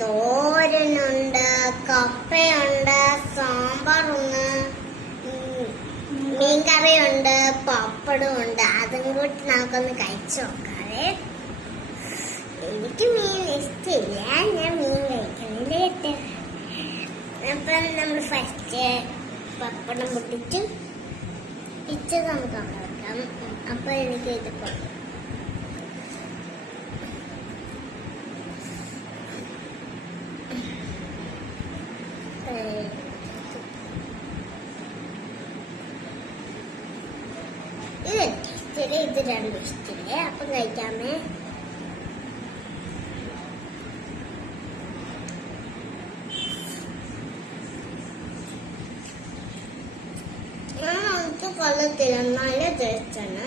തോരനുണ്ട്, കപ്പയുണ്ട്, സാമ്പാറുണ്ട്, മീൻകറിയുണ്ട്, പപ്പടമുണ്ട്. അതും കൂട്ടി നമുക്കൊന്ന് കഴിച്ചു നോക്കാവേ. എനിക്ക് മീൻ ഇഷ്ടമില്ല, ഞാൻ മീൻ കഴിക്കുന്നില്ല കേട്ടോ. അപ്പം നമ്മൾ ഫസ്റ്റ് പപ്പടം പൊട്ടിച്ച് പിച്ചത് നമുക്ക് അവിടെ വെക്കാം. അപ്പം എനിക്ക് ഇത് കൊള്ളാം. ഇത് രണ്ടും ഇഷ്ടമില്ലേ, അപ്പം കഴിക്കാമേ. എനിക്ക് കൊള്ളത്തില്ല, നല്ല ടേസ്റ്റാണ്.